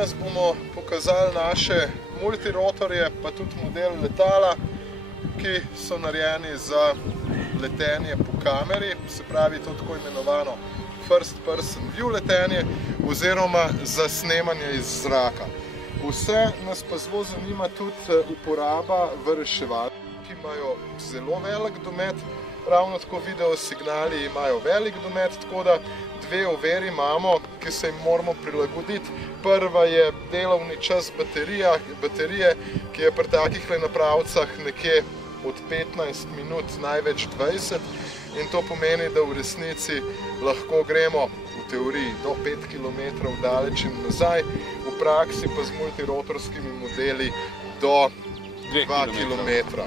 Danes bomo pokazali naše multirotorje, pa tudi model letala, ki so narejeni za letenje po kameri, se pravi to tako imenovano first person view letenje oziroma za snemanje iz zraka. Vse nas pa zelo zanima tudi uporaba v reševanju, ki imajo zelo velik domet, ravno tako video signali imajo velik domet, tako da dve oviri imamo, ki se jim moramo prilagoditi. Prva je delovni čas baterije, ki je pri takih napravcah nekje od 15 minut, največ 20, in to pomeni, da v resnici lahko gremo v teoriji do 5 km daleč in nazaj, v praksi pa z multirotorskimi modeli do 2 km.